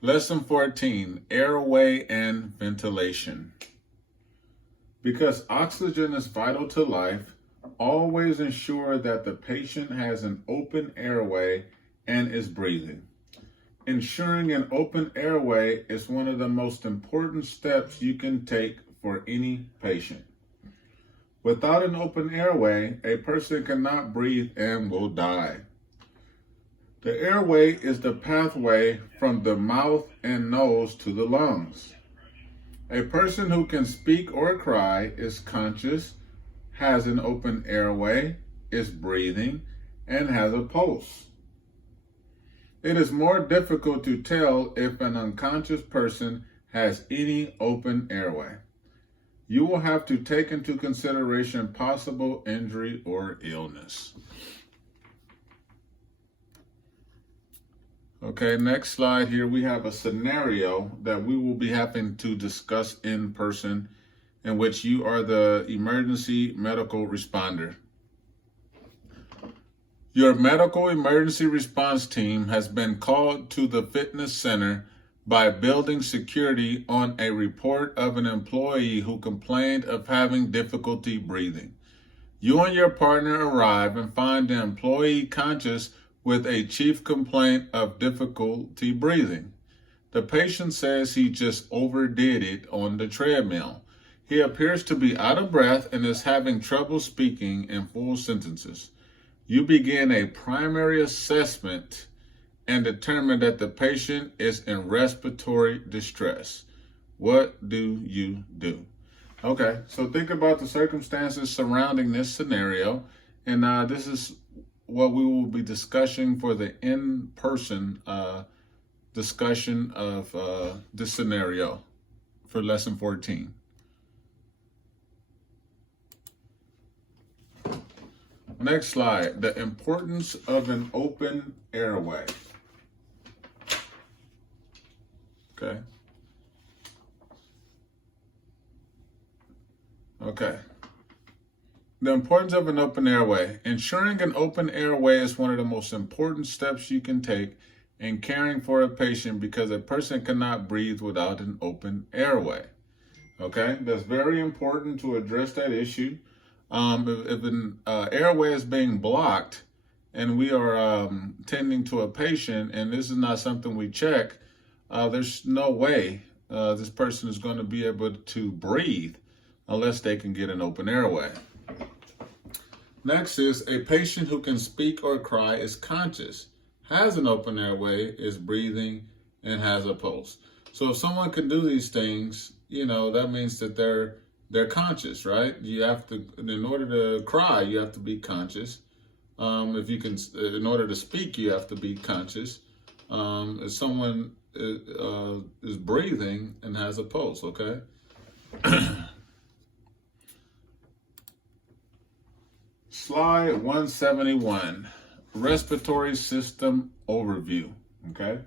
Lesson 14, airway and ventilation. Because oxygen is vital to life, always ensure that the patient has an open airway and is breathing. Ensuring an open airway is one of the most important steps you can take for any patient. Without an open airway, a person cannot breathe and will die. The airway is the pathway from the mouth and nose to the lungs. A person who can speak or cry is conscious, has an open airway, is breathing, and has a pulse. It is more difficult to tell if an unconscious person has any open airway. You will have to take into consideration possible injury or illness. Okay, next slide here, we have a scenario that we will be having to discuss in person in which you are the emergency medical responder. Your medical emergency response team has been called to the fitness center by building security on a report of an employee who complained of having difficulty breathing. You and your partner arrive and find the employee conscious with a chief complaint of difficulty breathing. The patient says he just overdid it on the treadmill. He appears to be out of breath and is having trouble speaking in full sentences. You begin a primary assessment and determine that the patient is in respiratory distress. What do you do? Okay, so think about the circumstances surrounding this scenario, and this is what we will be discussing for the in-person discussion of this scenario for lesson 14. Next slide, the importance of an open airway. Okay. The importance of an open airway. Ensuring an open airway is one of the most important steps you can take in caring for a patient because a person cannot breathe without an open airway. Okay, that's very important to address that issue. If an airway is being blocked and we are tending to a patient and this is not something we check, there's no way this person is going to be able to breathe unless they can get an open airway. Next is a patient who can speak or cry is conscious, has an open airway, is breathing, and has a pulse. So if someone can do these things, that means that they're conscious, right? You have to, in order to cry, you have to be conscious. If you can, in order to speak, you have to be conscious. If someone is breathing and has a pulse, okay? Slide 171, respiratory system overview, okay?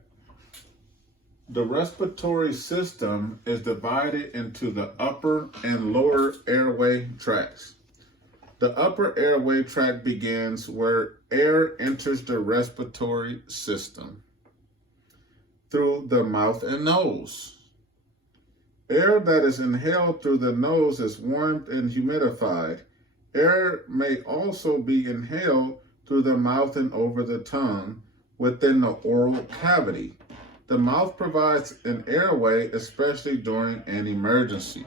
The respiratory system is divided into the upper and lower airway tracts. The upper airway tract begins where air enters the respiratory system through the mouth and nose. Air that is inhaled through the nose is warmed and humidified. Air may also be inhaled through the mouth and over the tongue within the oral cavity. The mouth provides an airway, especially during an emergency.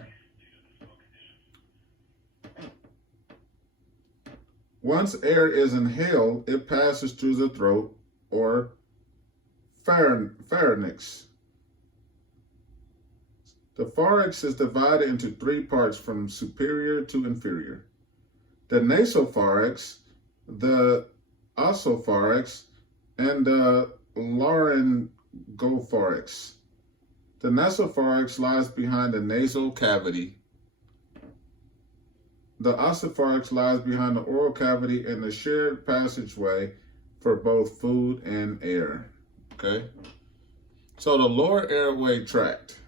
Once air is inhaled, it passes through the throat or pharynx. The pharynx is divided into three parts from superior to inferior. The nasopharynx, the oesopharynx, and the laryngopharynx. The nasopharynx lies behind the nasal cavity. The oesopharynx lies behind the oral cavity and the shared passageway for both food and air. Okay? So the lower airway tract.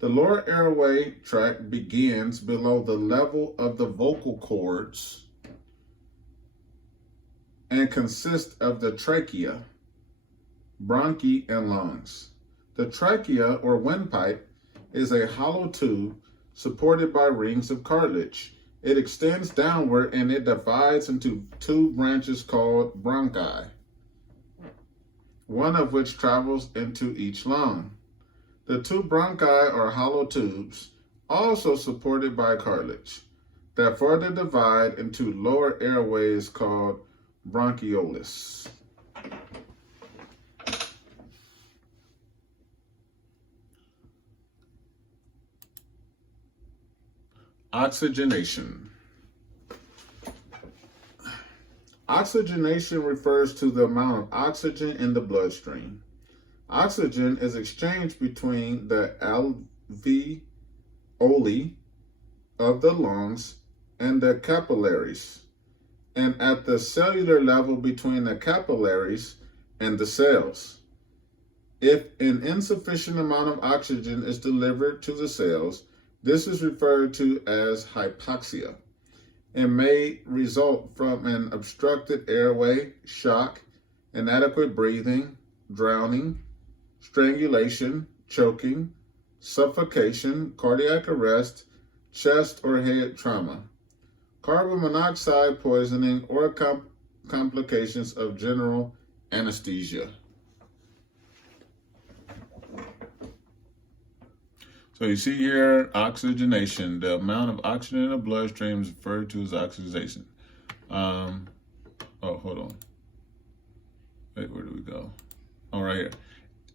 The lower airway tract begins below the level of the vocal cords and consists of the trachea, bronchi, and lungs. The trachea or windpipe is a hollow tube supported by rings of cartilage. It extends downward and it divides into two branches called bronchi, one of which travels into each lung. The two bronchi are hollow tubes, also supported by cartilage, that further divide into lower airways called bronchioles. Oxygenation. Oxygenation refers to the amount of oxygen in the bloodstream. Oxygen is exchanged between the alveoli of the lungs and the capillaries, and at the cellular level between the capillaries and the cells. If an insufficient amount of oxygen is delivered to the cells, this is referred to as hypoxia and may result from an obstructed airway, shock, inadequate breathing, drowning, strangulation, choking, suffocation, cardiac arrest, chest or head trauma, carbon monoxide poisoning, or complications of general anesthesia. So you see here, oxygenation. The amount of oxygen in the bloodstream is referred to as oxygenation. Hold on. Wait, where do we go? Oh, right here.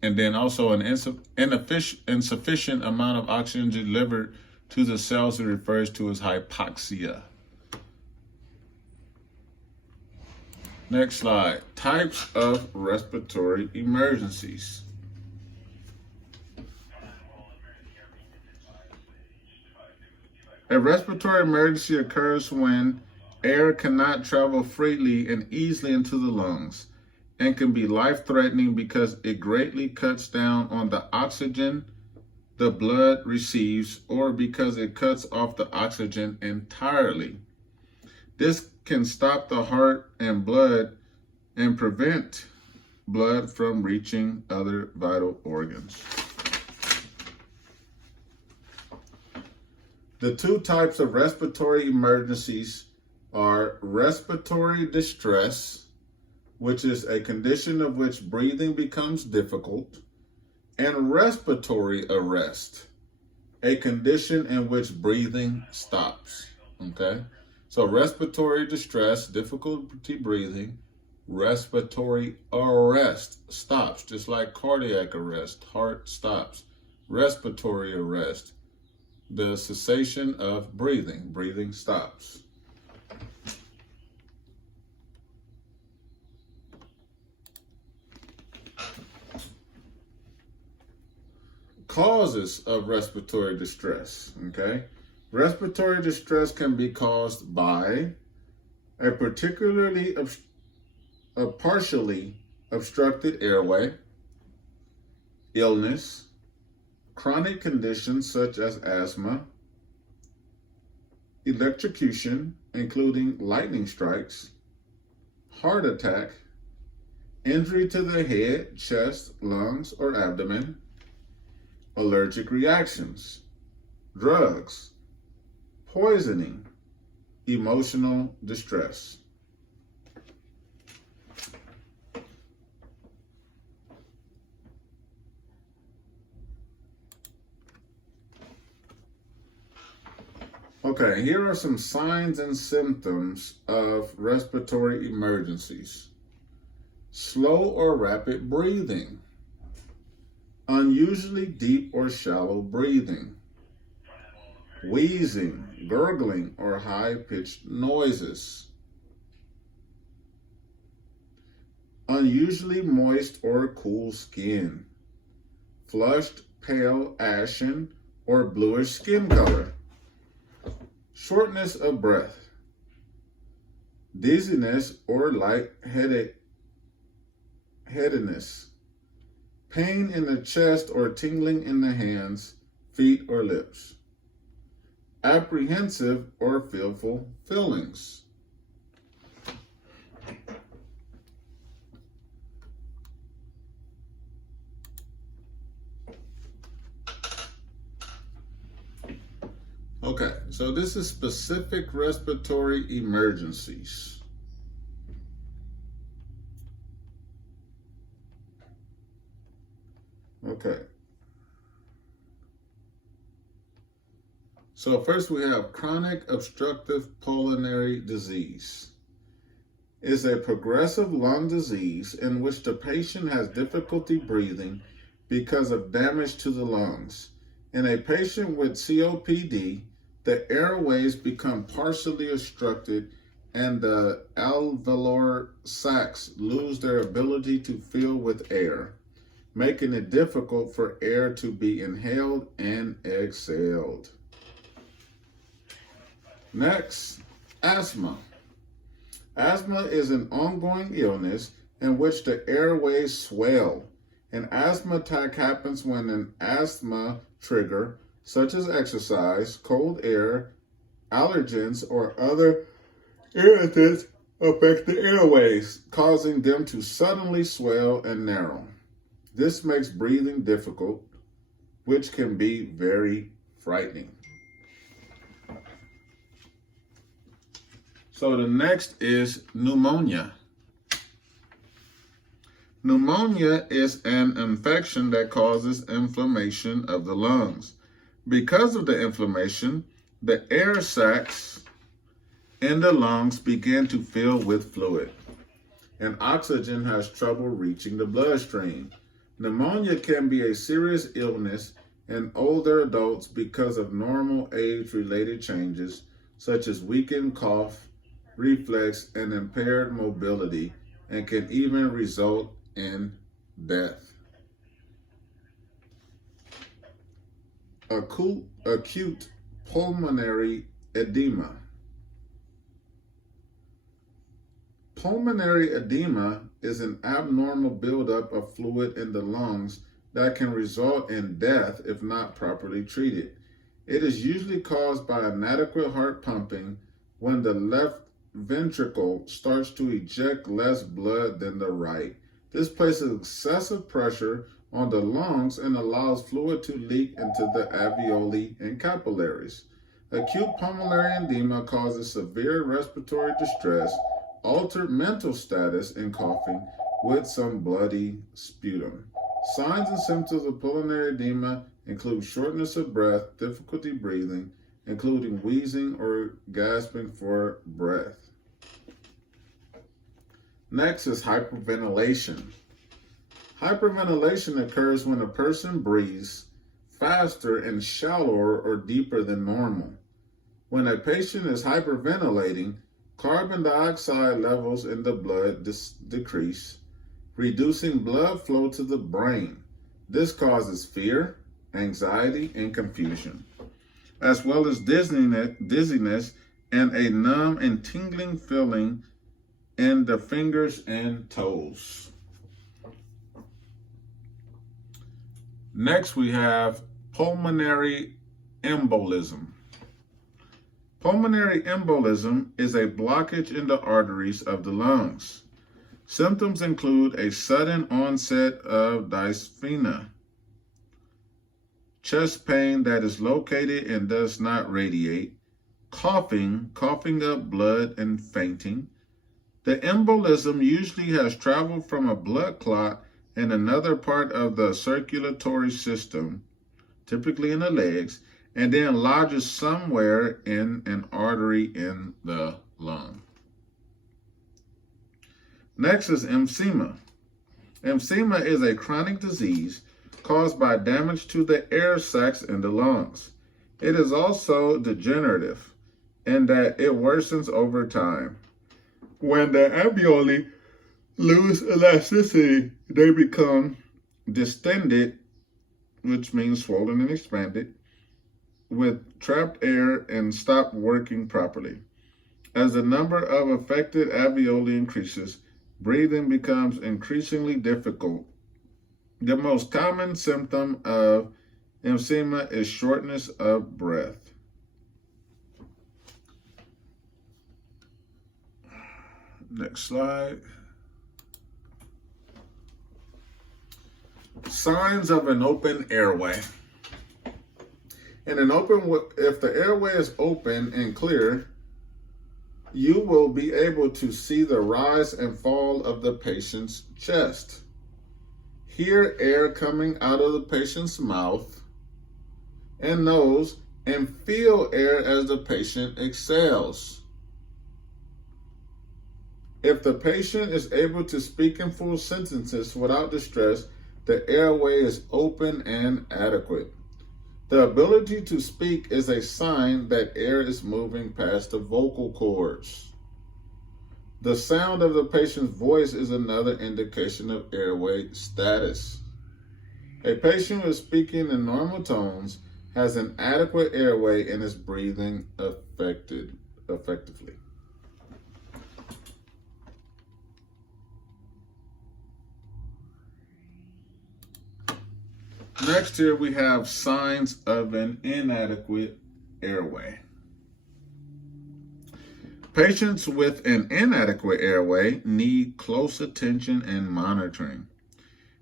And then also an insufficient amount of oxygen delivered to the cells is referred to as hypoxia. Next slide. Types of respiratory emergencies. A respiratory emergency occurs when air cannot travel freely and easily into the lungs and can be life-threatening because it greatly cuts down on the oxygen the blood receives, or because it cuts off the oxygen entirely. This can stop the heart and blood and prevent blood from reaching other vital organs. The two types of respiratory emergencies are respiratory distress, which is a condition of which breathing becomes difficult, and respiratory arrest, a condition in which breathing stops. Okay? So respiratory distress, difficulty breathing, respiratory arrest, stops, just like cardiac arrest, heart stops. Respiratory arrest, the cessation of breathing, breathing stops. Causes of respiratory distress, okay? Respiratory distress can be caused by a partially obstructed airway, illness, chronic conditions such as asthma, electrocution, including lightning strikes, heart attack, injury to the head, chest, lungs, or abdomen, allergic reactions, drugs, poisoning, emotional distress. Okay, here are some signs and symptoms of respiratory emergencies. Slow or rapid breathing, unusually deep or shallow breathing, wheezing, gurgling, or high-pitched noises, unusually moist or cool skin, flushed, pale, ashen, or bluish skin color, shortness of breath, dizziness or lightheadedness, pain in the chest or tingling in the hands, feet, or lips, apprehensive or fearful feelings. Okay, so this is specific respiratory emergencies. Okay. So first we have chronic obstructive pulmonary disease. It's a progressive lung disease in which the patient has difficulty breathing because of damage to the lungs. In a patient with COPD, the airways become partially obstructed and the alveolar sacs lose their ability to fill with air, making it difficult for air to be inhaled and exhaled. Next, asthma. Asthma is an ongoing illness in which the airways swell. An asthma attack happens when an asthma trigger, such as exercise, cold air, allergens, or other irritants, affect the airways, causing them to suddenly swell and narrow. This makes breathing difficult, which can be very frightening. So the next is pneumonia. Pneumonia is an infection that causes inflammation of the lungs. Because of the inflammation, the air sacs in the lungs begin to fill with fluid, and oxygen has trouble reaching the bloodstream. Pneumonia can be a serious illness in older adults because of normal age-related changes, such as weakened cough, reflex, and impaired mobility, and can even result in death. Acute pulmonary edema. Pulmonary edema is an abnormal buildup of fluid in the lungs that can result in death if not properly treated. It is usually caused by inadequate heart pumping when the left ventricle starts to eject less blood than the right. This places excessive pressure on the lungs and allows fluid to leak into the alveoli and capillaries. Acute pulmonary edema causes severe respiratory distress, altered mental status, and coughing with some bloody sputum. Signs and symptoms of pulmonary edema include shortness of breath, difficulty breathing, including wheezing or gasping for breath. Next is hyperventilation. Hyperventilation occurs when a person breathes faster and shallower or deeper than normal. When a patient is hyperventilating, carbon dioxide levels in the blood decrease, reducing blood flow to the brain. This causes fear, anxiety, and confusion, as well as dizziness and a numb and tingling feeling in the fingers and toes. Next, we have pulmonary embolism. Pulmonary embolism is a blockage in the arteries of the lungs. Symptoms include a sudden onset of dyspnea, chest pain that is located and does not radiate, coughing up blood, and fainting. The embolism usually has traveled from a blood clot in another part of the circulatory system, typically in the legs, and then lodges somewhere in an artery in the lung. Next is emphysema. Emphysema is a chronic disease caused by damage to the air sacs in the lungs. It is also degenerative in that it worsens over time. When the alveoli lose elasticity, they become distended, which means swollen and expanded, with trapped air and stop working properly. As the number of affected alveoli increases, breathing becomes increasingly difficult. The most common symptom of emphysema is shortness of breath. Next slide. Signs of an open airway. If the airway is open and clear, you will be able to see the rise and fall of the patient's chest, hear air coming out of the patient's mouth and nose, and feel air as the patient exhales. If the patient is able to speak in full sentences without distress, the airway is open and adequate. The ability to speak is a sign that air is moving past the vocal cords. The sound of the patient's voice is another indication of airway status. A patient who is speaking in normal tones has an adequate airway and is breathing effectively. Next here we have signs of an inadequate airway. Patients with an inadequate airway need close attention and monitoring.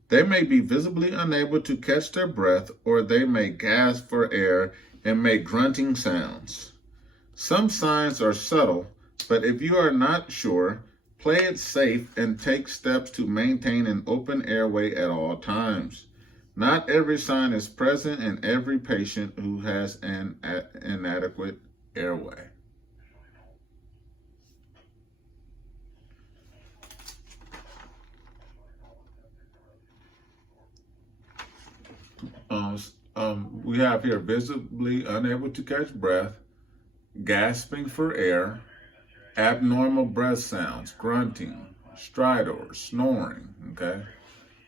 They may be visibly unable to catch their breath, or they may gasp for air and make grunting sounds. Some signs are subtle, but if you are not sure, play it safe and take steps to maintain an open airway at all times. Not every sign is present in every patient who has an inadequate airway. We have here visibly unable to catch breath, gasping for air, abnormal breath sounds, grunting, stridor, snoring, okay?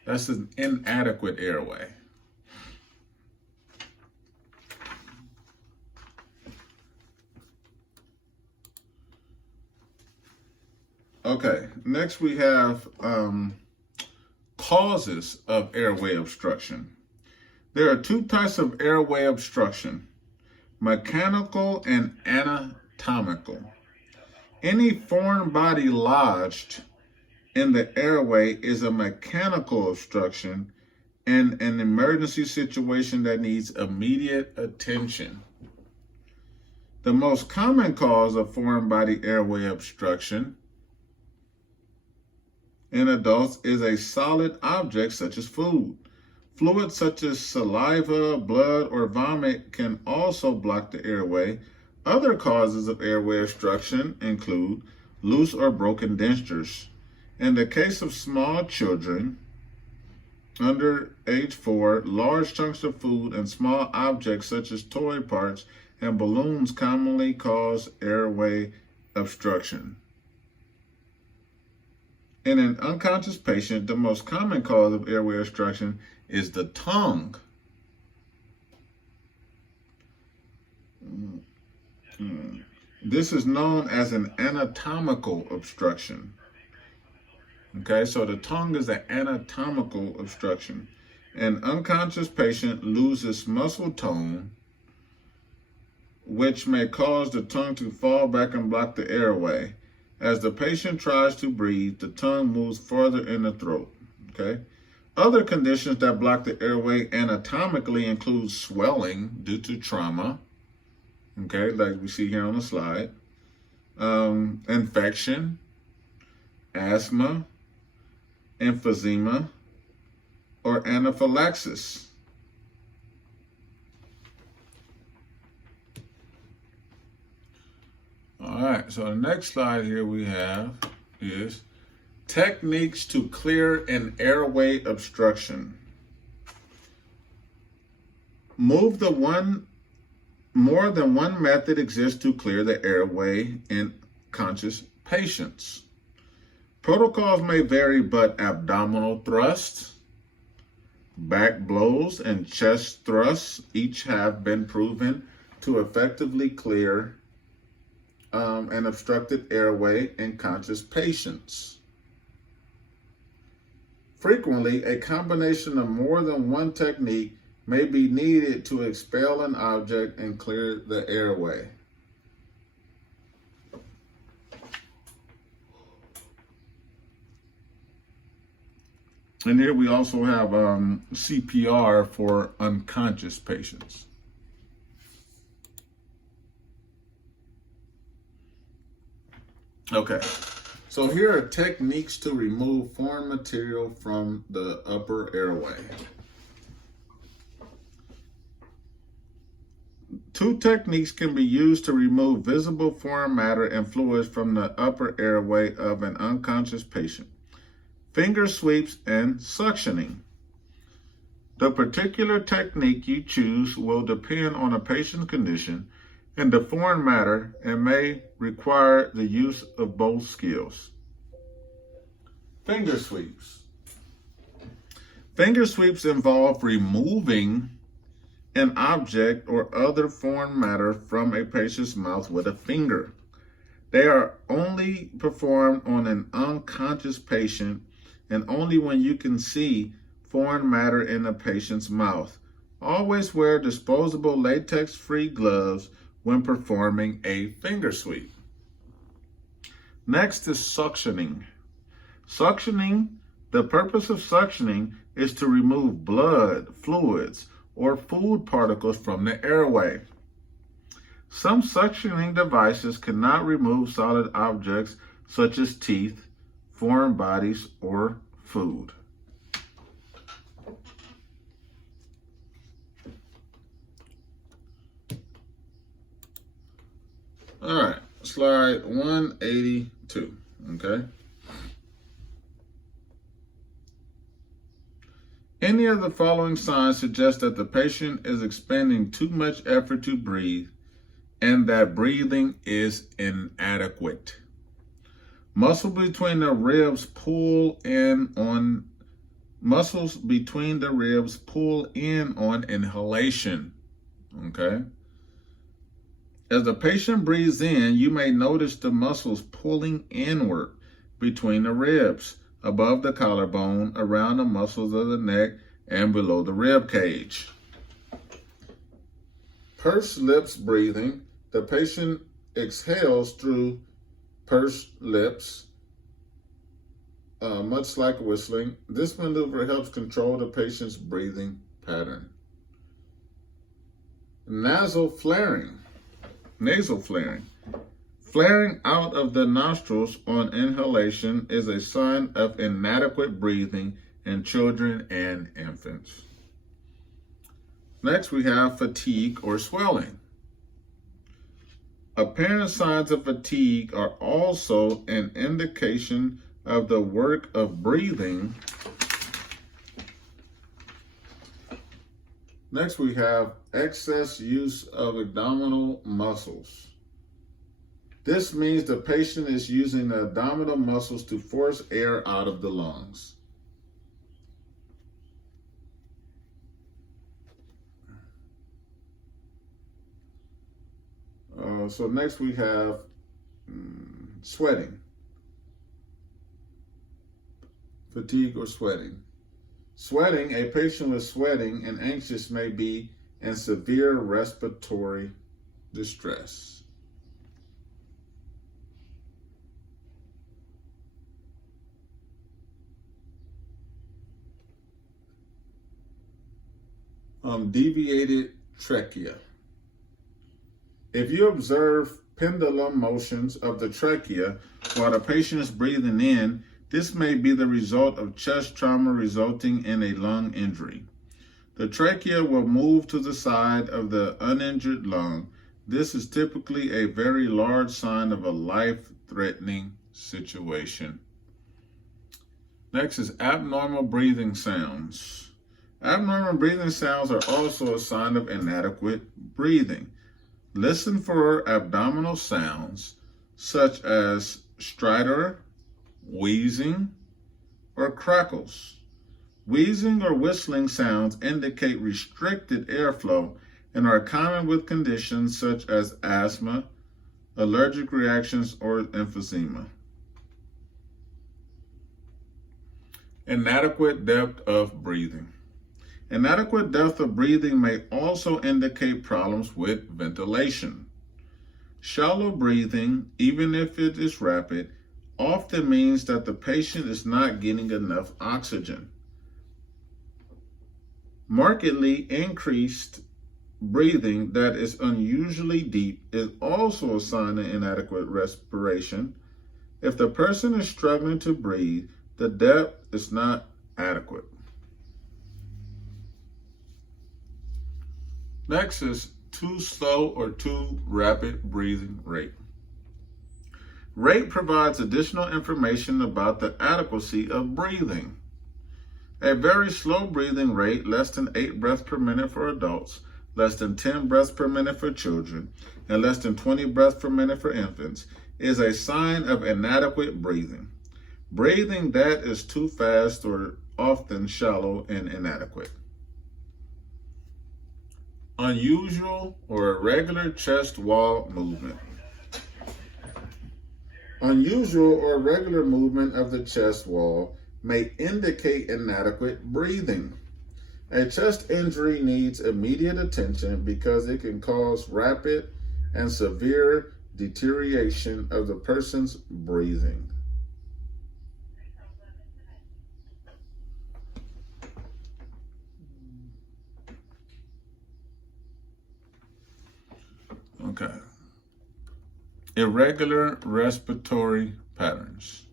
That's an inadequate airway. Okay, next we have causes of airway obstruction. There are two types of airway obstruction: mechanical and anatomical. Any foreign body lodged in the airway is a mechanical obstruction and an emergency situation that needs immediate attention. The most common cause of foreign body airway obstruction in adults is a solid object such as food. Fluids such as saliva, blood, or vomit can also block the airway. Other causes of airway obstruction include loose or broken dentures. In the case of small children under age 4, large chunks of food and small objects such as toy parts and balloons commonly cause airway obstruction. In an unconscious patient, the most common cause of airway obstruction is the tongue. This is known as an anatomical obstruction. Okay, so the tongue is an anatomical obstruction. An unconscious patient loses muscle tone, which may cause the tongue to fall back and block the airway. As the patient tries to breathe, the tongue moves further in the throat. Okay. Other conditions that block the airway anatomically include swelling due to trauma, okay, like we see here on the slide, infection, asthma, emphysema, or anaphylaxis. All right, so the next slide here we have is techniques to clear an airway obstruction. More than one method exists to clear the airway in conscious patients. Protocols may vary, but abdominal thrusts, back blows, and chest thrusts each have been proven to effectively clear an obstructed airway in conscious patients. Frequently, a combination of more than one technique may be needed to expel an object and clear the airway. And here we also have CPR for unconscious patients. Okay, so here are techniques to remove foreign material from the upper airway. Two techniques can be used to remove visible foreign matter and fluids from the upper airway of an unconscious patient: finger sweeps and suctioning. The particular technique you choose will depend on a patient's condition and the foreign matter and may require the use of both skills. Finger sweeps. Finger sweeps involve removing an object or other foreign matter from a patient's mouth with a finger. They are only performed on an unconscious patient and only when you can see foreign matter in a patient's mouth. Always wear disposable latex-free gloves when performing a finger sweep. Next is suctioning. The purpose of suctioning is to remove blood, fluids, or food particles from the airway. Some suctioning devices cannot remove solid objects such as teeth, foreign bodies, or food. All right, slide 182, okay? Any of the following signs suggest that the patient is expending too much effort to breathe and that breathing is inadequate. Muscles between the ribs pull in on inhalation, okay? As the patient breathes in, you may notice the muscles pulling inward between the ribs, above the collarbone, around the muscles of the neck, and below the rib cage. Pursed lips breathing. The patient exhales through pursed lips, much like whistling. This maneuver helps control the patient's breathing pattern. Nasal flaring. Flaring out of the nostrils on inhalation is a sign of inadequate breathing in children and infants. Next, we have fatigue or swelling. Apparent signs of fatigue are also an indication of the work of breathing. Next, we have excess use of abdominal muscles. This means the patient is using the abdominal muscles to force air out of the lungs. So next we have sweating. Fatigue or sweating. Sweating, a patient with sweating and anxious may be in severe respiratory distress. Deviated trachea. If you observe pendulum motions of the trachea while the patient is breathing in, this may be the result of chest trauma resulting in a lung injury. The trachea will move to the side of the uninjured lung. This is typically a very large sign of a life-threatening situation. Next is abnormal breathing sounds. Abnormal breathing sounds are also a sign of inadequate breathing. Listen for abdominal sounds such as stridor, wheezing, or crackles. Wheezing or whistling sounds indicate restricted airflow and are common with conditions such as asthma, allergic reactions, or emphysema. Inadequate depth of breathing. Inadequate depth of breathing may also indicate problems with ventilation. Shallow breathing, even if it is rapid, often means that the patient is not getting enough oxygen. Markedly increased breathing that is unusually deep is also a sign of inadequate respiration. If the person is struggling to breathe, the depth is not adequate. Next is too slow or too rapid breathing rate. Rate provides additional information about the adequacy of breathing. A very slow breathing rate, less than 8 breaths per minute for adults, less than 10 breaths per minute for children, and less than 20 breaths per minute for infants, is a sign of inadequate breathing. Breathing that is too fast or often shallow and inadequate. Unusual or irregular chest wall movement. Unusual or irregular movement of the chest wall may indicate inadequate breathing. A chest injury needs immediate attention because it can cause rapid and severe deterioration of the person's breathing. Okay. Irregular respiratory patterns.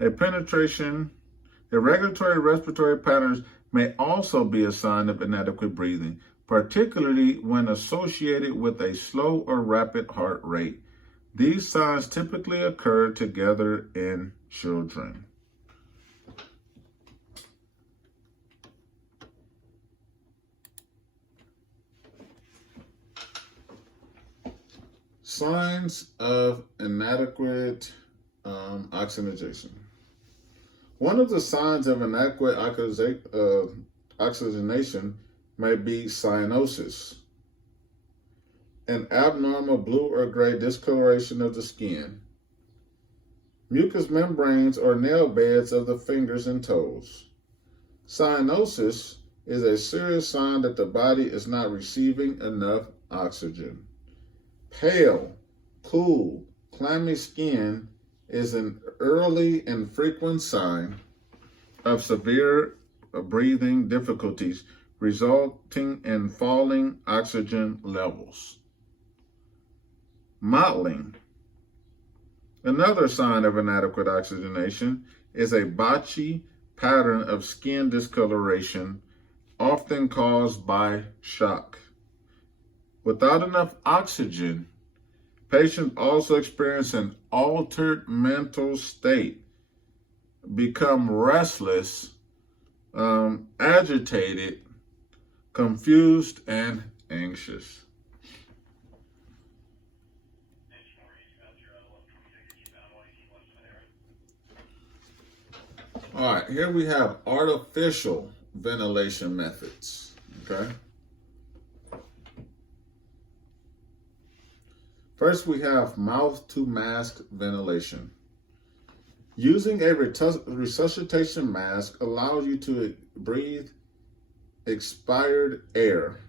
Irregular respiratory patterns may also be a sign of inadequate breathing, particularly when associated with a slow or rapid heart rate. These signs typically occur together in children. Signs of inadequate oxygenation. One of the signs of inadequate oxygenation may be cyanosis, an abnormal blue or gray discoloration of the skin, mucous membranes or nail beds of the fingers and toes. Cyanosis is a serious sign that the body is not receiving enough oxygen. Pale, cool, clammy skin is an early and frequent sign of severe breathing difficulties resulting in falling oxygen levels. Mottling. Another sign of inadequate oxygenation is a botchy pattern of skin discoloration, often caused by shock. Without enough oxygen, patients also experience an altered mental state, become restless, agitated, confused, and anxious. All right, here we have artificial ventilation methods, okay? First, we have mouth-to-mask ventilation. Using a resuscitation mask allows you to breathe expired air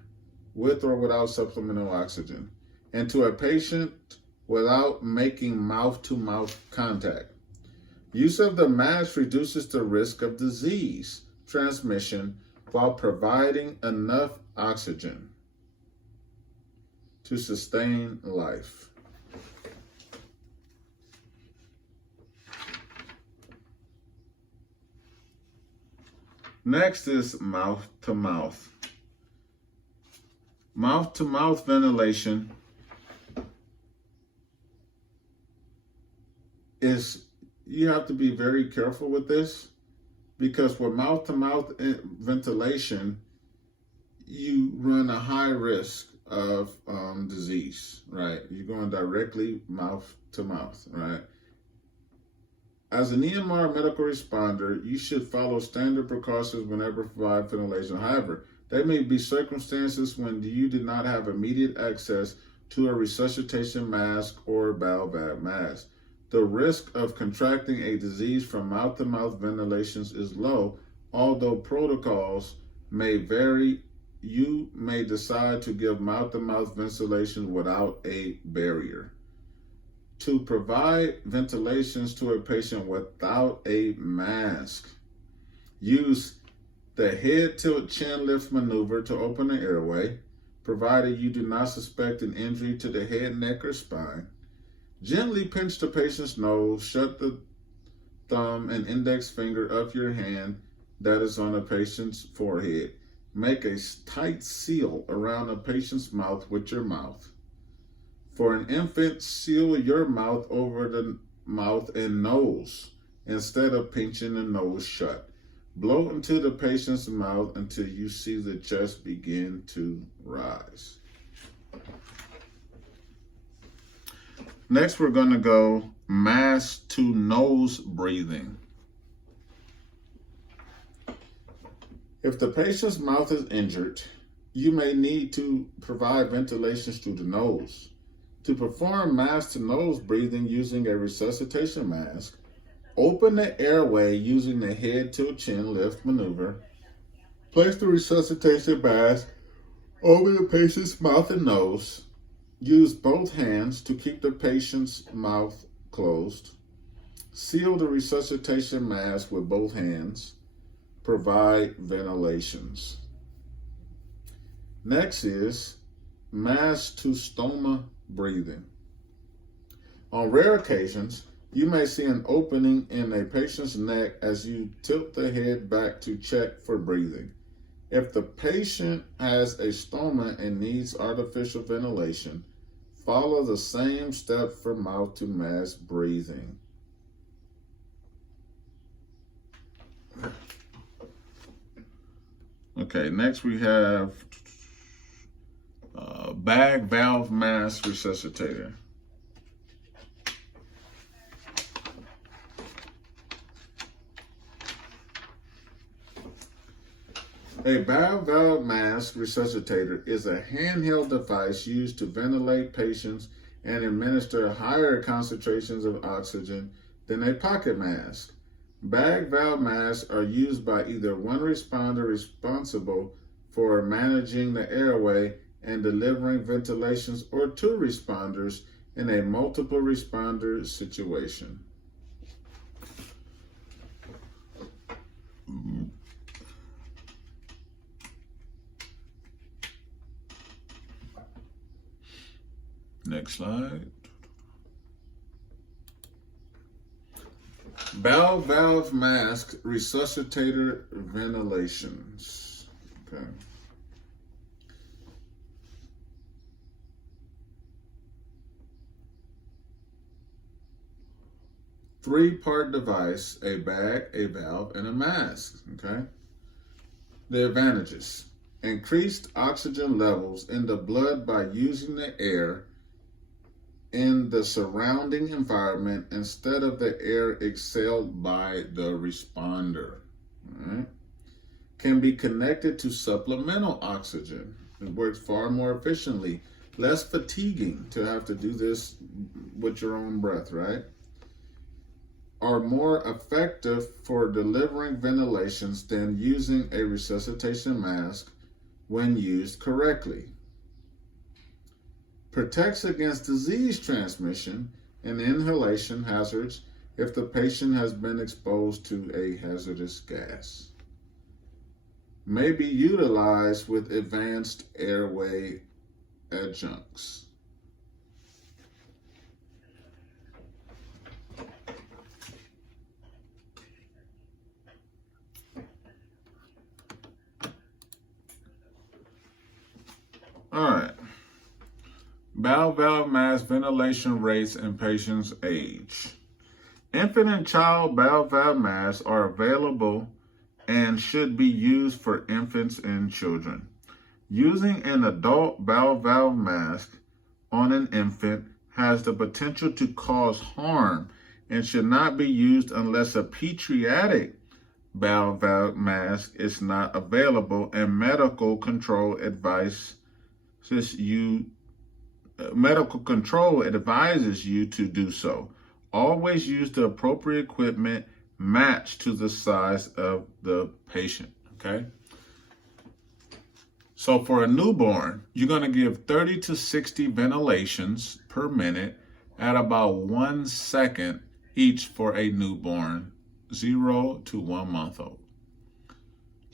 with or without supplemental oxygen into a patient without making mouth-to-mouth contact. Use of the mask reduces the risk of disease transmission while providing enough oxygen to sustain life. Next is mouth-to-mouth. Mouth-to-mouth ventilation is, you have to be very careful with this, because with mouth-to-mouth ventilation, you run a high risk of disease, right? You're going directly mouth to mouth, right? As an EMR medical responder, you should follow standard precautions whenever provide ventilation. However, there may be circumstances when you do not have immediate access to a resuscitation mask or bowel mask. The risk of contracting a disease from mouth-to-mouth ventilations is low, although protocols may vary. You may decide to give mouth-to-mouth ventilation without a barrier. To provide ventilations to a patient without a mask, use the head tilt chin lift maneuver to open the airway. provided you do not suspect an injury to the head, neck, or spine. Gently pinch the patient's nose, shut the thumb and index finger of your hand that is on the patient's forehead. Make a tight seal around the patient's mouth with your mouth. For an infant, seal your mouth over the mouth and nose instead of pinching the nose shut. Blow into the patient's mouth until you see the chest begin to rise. Next, we're going to go mask to nose breathing. If the patient's mouth is injured, you may need to provide ventilation through the nose. To perform mask to nose breathing using a resuscitation mask, open the airway using the head to chin lift maneuver. Place the resuscitation mask over the patient's mouth and nose. Use both hands to keep the patient's mouth closed. Seal the resuscitation mask with both hands. Provide ventilations. Next is mask to stoma breathing. On rare occasions, you may see an opening in a patient's neck as you tilt the head back to check for breathing. If the patient has a stoma and needs artificial ventilation, follow the same step for mouth to mask breathing. Okay, next we have bag valve mask resuscitator. A bag valve mask resuscitator is a handheld device used to ventilate patients and administer higher concentrations of oxygen than a pocket mask. Bag valve masks are used by either one responder responsible for managing the airway and delivering ventilations or two responders in a multiple responder situation. Next slide. Bowel valve mask resuscitator ventilations. Okay. Three-part device: a bag, a valve, and a mask. Okay. The advantages: increased oxygen levels in the blood by using the air in the surrounding environment instead of the air exhaled by the responder. Right. Can be connected to supplemental oxygen. It works far more efficiently, less fatiguing to have to do this with your own breath, right? Are more effective for delivering ventilations than using a resuscitation mask when used correctly. Protects against disease transmission and inhalation hazards if the patient has been exposed to a hazardous gas. May be utilized with advanced airway adjuncts. All right. Bowel valve mask ventilation rates and patient's age. Infant and child bowel valve masks are available and should be used for infants and children. Using an adult bowel valve mask on an infant has the potential to cause harm and should not be used unless a pediatric bowel valve mask is not available and medical control advises you to do so. Always use the appropriate equipment matched to the size of the patient, okay? So for a newborn, you're going to give 30 to 60 ventilations per minute at about 1 second each for a newborn, 0 to 1 month old.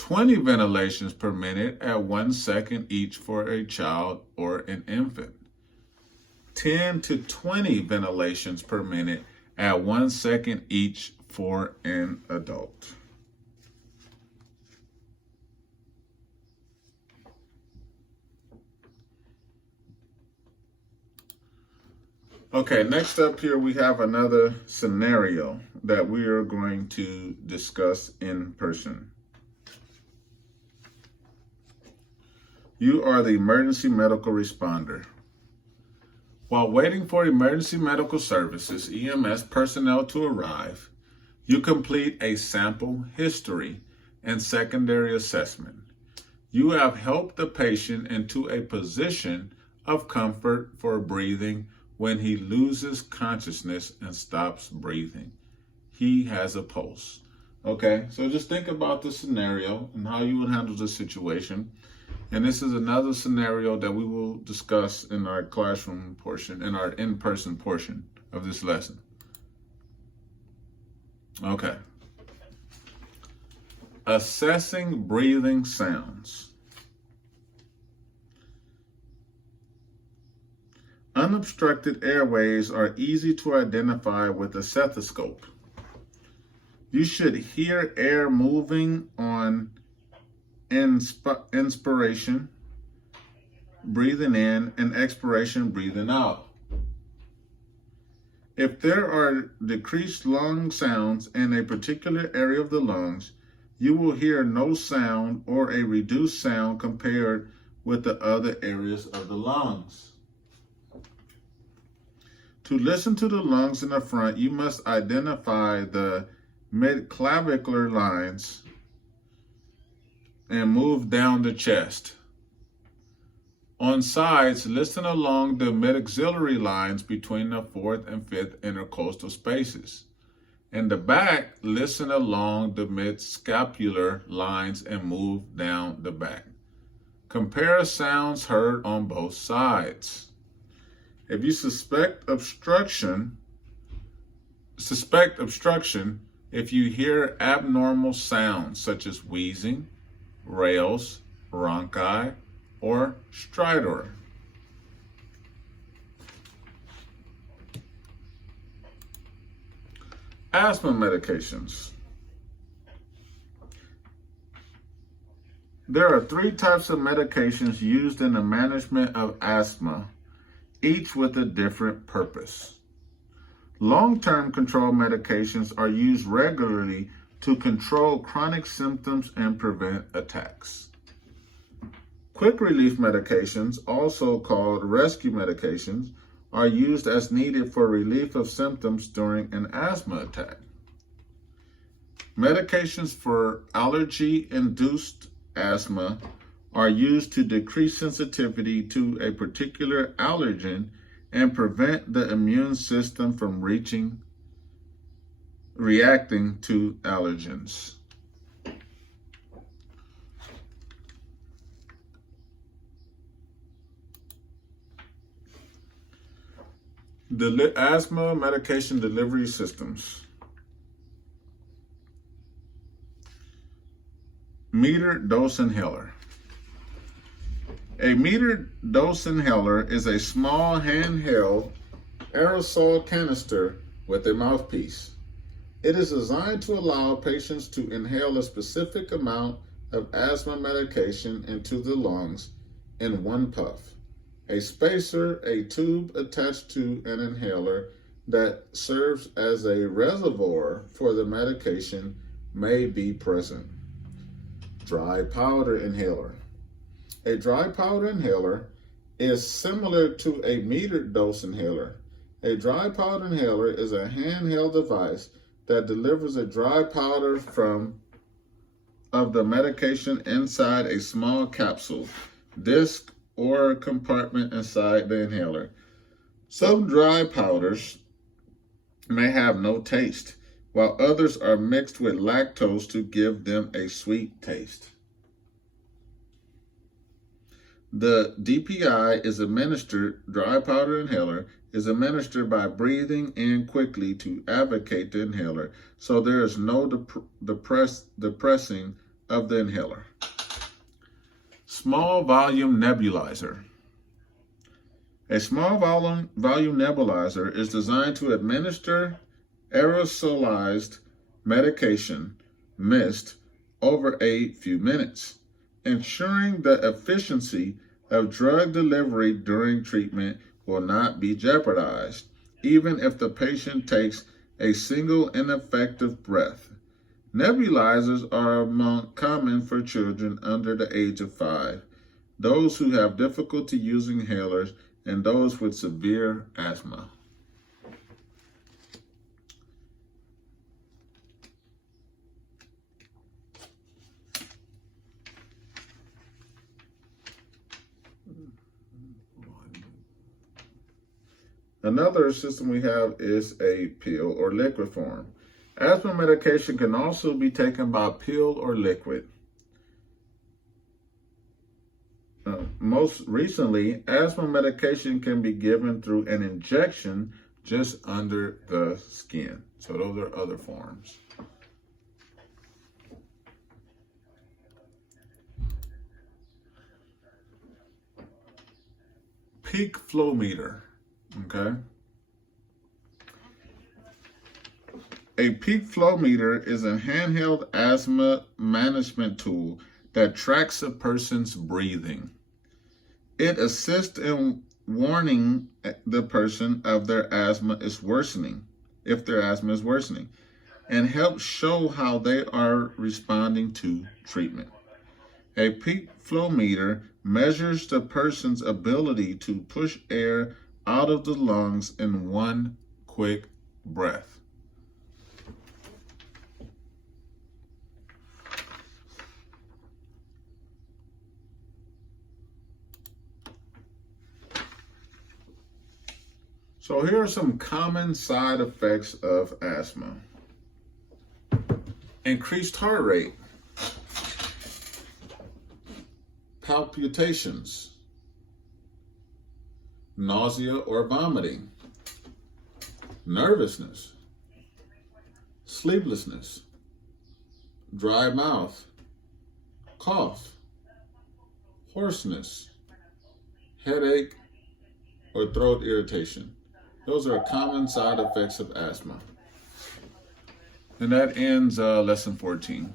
20 ventilations per minute at 1 second each for a child or an infant. 10 to 20 ventilations per minute at 1 second each for an adult. Okay, next up here we have another scenario that we are going to discuss in person. You are the emergency medical responder. While waiting for emergency medical services, EMS personnel to arrive, you complete a sample history and secondary assessment. You have helped the patient into a position of comfort for breathing when he loses consciousness and stops breathing. He has a pulse. Okay, so just think about the scenario and how you would handle the situation. And this is another scenario that we will discuss in our classroom portion, in our in-person portion of this lesson. Okay. Assessing breathing sounds. Unobstructed airways are easy to identify with a stethoscope. You should hear air moving on inspiration, breathing in, and expiration, breathing out. If there are decreased lung sounds in a particular area of the lungs, you will hear no sound or a reduced sound compared with the other areas of the lungs. To listen to the lungs in the front, you must identify the mid-clavicular lines and move down the chest. On sides, listen along the mid-axillary lines between the fourth and fifth intercostal spaces. In the back, listen along the mid-scapular lines and move down the back. Compare sounds heard on both sides. If you suspect obstruction, if you hear abnormal sounds such as wheezing, rales, rhonchi, or stridor. Asthma medications. There are 3 types of medications used in the management of asthma, each with a different purpose. Long-term control medications are used regularly to control chronic symptoms and prevent attacks. Quick relief medications, also called rescue medications, are used as needed for relief of symptoms during an asthma attack. Medications for allergy-induced asthma are used to decrease sensitivity to a particular allergen and prevent the immune system from reacting to allergens. The asthma medication delivery systems. Metered dose inhaler. A metered dose inhaler is a small handheld aerosol canister with a mouthpiece. It is designed to allow patients to inhale a specific amount of asthma medication into the lungs in one puff. A spacer, a tube attached to an inhaler that serves as a reservoir for the medication, may be present. Dry powder inhaler. A dry powder inhaler is similar to a metered dose inhaler. A dry powder inhaler is a handheld device that delivers a dry powder of the medication inside a small capsule, disc, or compartment inside the inhaler. Some dry powders may have no taste, while others are mixed with lactose to give them a sweet taste. The DPI is administered, dry powder inhaler, is administered by breathing in quickly to advocate the inhaler, so there is no depressing of the inhaler. Small volume nebulizer. A small volume nebulizer is designed to administer aerosolized medication, mist, over a few minutes, ensuring the efficiency of drug delivery during treatment will not be jeopardized, even if the patient takes a single ineffective breath. Nebulizers are common for children under the age of 5, those who have difficulty using inhalers, and those with severe asthma. Another system we have is a pill or liquid form. Asthma medication can also be taken by pill or liquid. Most recently, asthma medication can be given through an injection just under the skin. So those are other forms. Peak flow meter. Okay. A peak flow meter is a handheld asthma management tool that tracks a person's breathing. It assists in warning the person of their asthma is worsening, if their asthma is worsening, and helps show how they are responding to treatment. A peak flow meter measures the person's ability to push air out of the lungs in one quick breath. So here are some common side effects of asthma. Increased heart rate, palpitations, nausea or vomiting, nervousness, sleeplessness, dry mouth, cough, hoarseness, headache, or throat irritation. Those are common side effects of asthma. And that ends lesson 14.